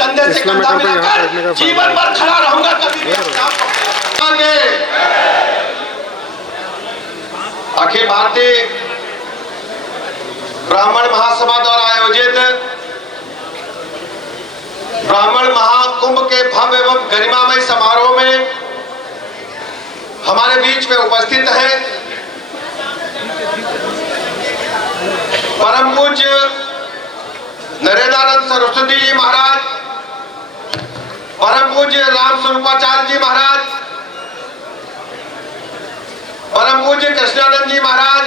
कंधे से कंधा मिलाकर जीवन भर खड़ा रहूंगा। कभी भी अखिल भारतीय ब्राह्मण महासभा द्वारा आयोजित ब्राह्मण महाकुंभ के भव्य एवं गरिमामय समारोह में हमारे बीच में उपस्थित है परम पूज्य नरेंद्रानंद सरस्वती जी महाराज, परम पूज्य राम स्वरूपाचार्य जी महाराज, परम पूज्य कृष्णानंद जी महाराज,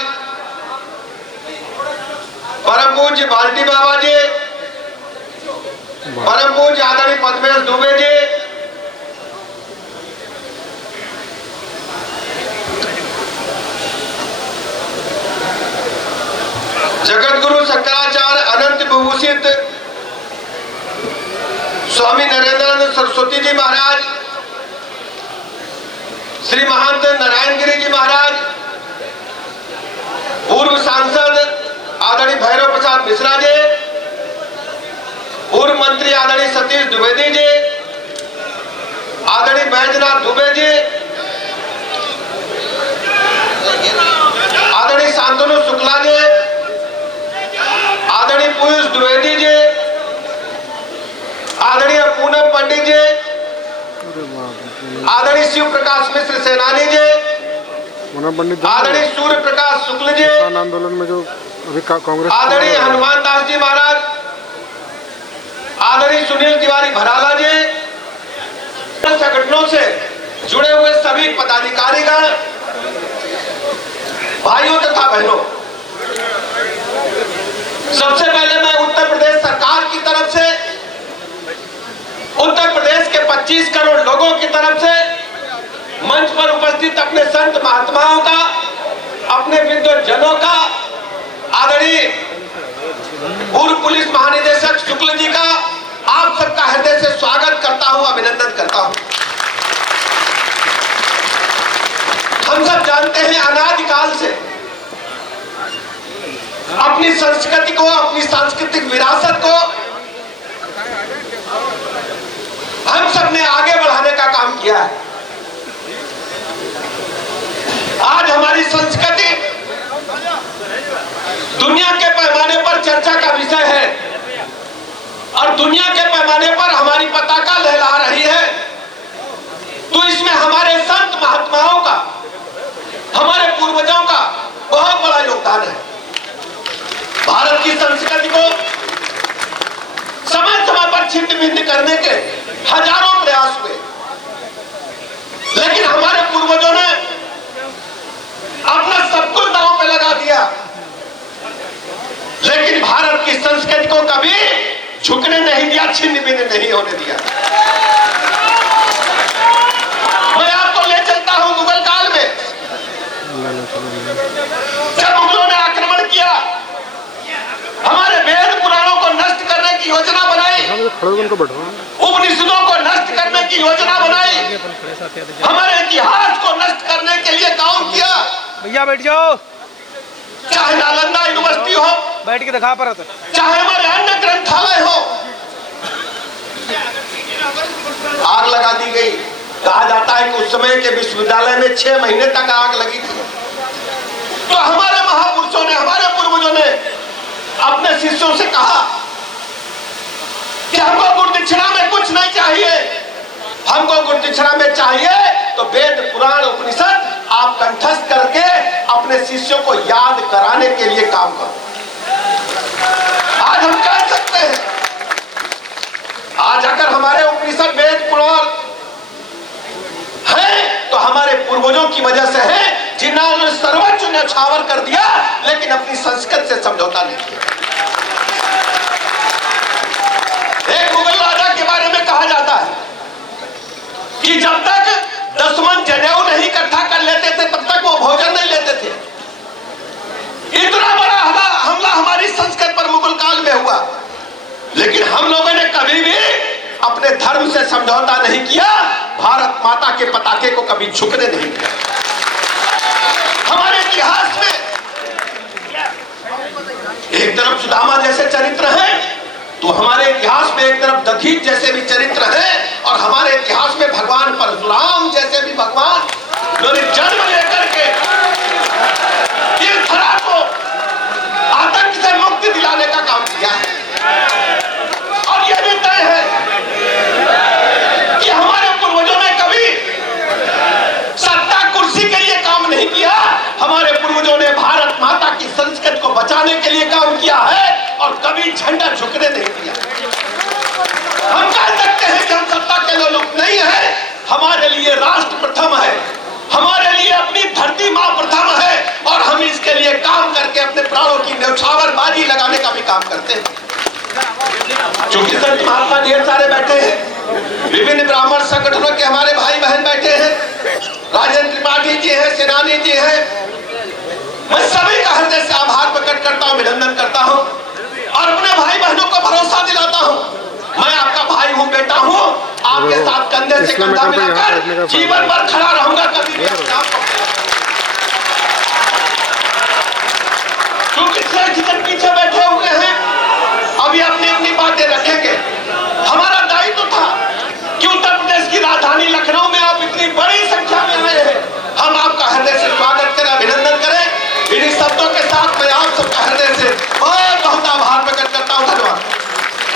परम पूज्य बाल्टी बाबा जी, परम पूज्य आदरणीय पद्मेश दुबे जी, जगत गुरु शंकराचार्य अनंत विभूषित स्वामी नरेंद्रानंद सरस्वती जी महाराज, श्री महंत नारायण गिरी जी महाराज, पूर्व सांसद आदरणीय भैरव प्रसाद मिश्रा जी, पूर्व मंत्री आदरणीय सतीश द्विवेदी जी, आदरणीय बैजनाथ दुबे जी, आदरणीय शांतनु शुक्ला जी, आदरणीय पीयूष द्विवेदी जी, आदरणीय पूनम पंडित जी, आदरणीय शिव प्रकाश मिश्र सेनानी जी, आदरणीय सूर्य प्रकाश शुक्ल जी, आंदोलन में जो अभी कांग्रेस, आदरणीय हनुमान दास जी महाराज, आदरणीय सुनील तिवारी भराला जी, संगठनों से जुड़े हुए सभी पदाधिकारीगण, भाइयों तथा बहनों, सबसे पहले मैं उत्तर प्रदेश सरकार की तरफ से, उत्तर प्रदेश के 25 करोड़ लोगों की तरफ से, मंच पर उपस्थित अपने संत महात्माओं का, अपने विद्वजनों का, आदरणीय पूर्व पुलिस महानिदेशक शुक्ल जी का आप सबका हृदय से स्वागत करता हूं, अभिनंदन करता हूं। हम सब जानते हैं अनादिकाल से अपनी संस्कृति को, अपनी सांस्कृतिक विरासत को हम सब ने आगे बढ़ाने का काम किया है। आज हमारी संस्कृति दुनिया के पैमाने पर चर्चा का विषय है और दुनिया के पैमाने पर हमारी पताका लहरा रही है। तो इसमें हमारे संत महात्माओं का, हमारे पूर्वजों का बहुत बड़ा योगदान है। भारत की संस्कृति को समय समय पर छिन्न भिन्न करने के हजारों प्रयास हुए, लेकिन हमारे पूर्वजों ने अपना सब कुछ दांव पे लगा दिया, लेकिन भारत की संस्कृति को कभी झुकने नहीं दिया, छिन्न भिन्न नहीं होने दिया। मैं आपको ले चलता हूं मुगल काल में, जब मुगलों ने आक्रमण किया, हमारे वेद पुराणों को नष्ट करने की योजना बनाई, उपनिषदों को नष्ट करने की योजना बनाई, हमारे इतिहास को नष्ट करने के लिए काम किया। भैया बैठ जाओ, चाहे नालंदा यूनिवर्सिटी हो, बैठ के दिखा पर, चाहे हमारे अन्य ग्रंथालय हो, आग लगा दी गई। कहा जाता है कि उस समय के विश्वविद्यालय में 6 महीने तक आग लगी थी। तो हमारे महापुरुषों ने, हमारे पूर्वजों ने अपने शिष्यों से कहा कि हमको गुरु दक्षिणा में कुछ नहीं चाहिए, हमको गुरु दक्षिणा में चाहिए तो वेद पुराण उपनिषद आप कंठस्थ करके अपने शिष्यों को याद कराने के लिए काम करो। आज हम कह सकते हैं, आज अगर हमारे उपनिषद वेद पुराण है तो हमारे पूर्वजों की वजह से है, जिन्होंने सर्वोच्च न्यौछावर कर दिया लेकिन अपनी संस्कृति से समझौता नहीं किया। एक मुगल राजा के बारे में कहा जाता है कि जब तक 10 मन जनेऊ नहीं इकट्ठा कर लेते थे तब तक वो भोजन नहीं लेते थे। इतना बड़ा हमला हमारी संस्कृति पर मुगल काल में हुआ, लेकिन हम लोगों ने कभी भी अपने धर्म से समझौता नहीं किया, भारत माता के पताके को कभी झुकने नहीं दिया। हमारे इतिहास में एक तरफ सुदामा जैसे चरित्र हैं तो हमारे इतिहास में एक तरफ दधीच जैसे भी चरित्र हैं और हमारे इतिहास में भगवान परशुराम जैसे भी भगवान उन्होंने जन्म लेकर के तीर्थरा को आतंक से मुक्ति दिलाने का काम किया है। और यह भी तय है कि हमारे पूर्वजों ने कभी सत्ता कुर्सी के लिए काम नहीं किया, हमारे पूर्वजों ने भारत माता की संस्कृति को बचाने के लिए काम किया है और कभी झंडा झुकने नहीं दिया। हम कह सकते हैं कि हम सत्ता के लोग नहीं है, हमारे लिए राष्ट्र प्रथम है, हमारे लिए अपनी धरती मां प्रथम है और हम इसके लिए काम करके अपने प्राणों की न्यौछावर बाजी लगाने का भी काम करते हैं। चूंकि संत महात्मा ढेर सारे बैठे हैं, विभिन्न ब्राह्मण संगठनों के हमारे भाई बहन बैठे हैं, राजेंद्र त्रिपाठी जी हैं, सेनानी जी हैं, मैं सभी का हृदय से आभार प्रकट करता हूं, अभिनंदन करता हूं और अपने भाई बहनों को भरोसा दिलाता हूं मैं आपका भाई हूं, बेटा हूं, आपके साथ कंधे से कंधा मिलाकर जीवन भर खड़ा रहूंगा। कभी भी क्योंकि पीछे बैठे हुए हैं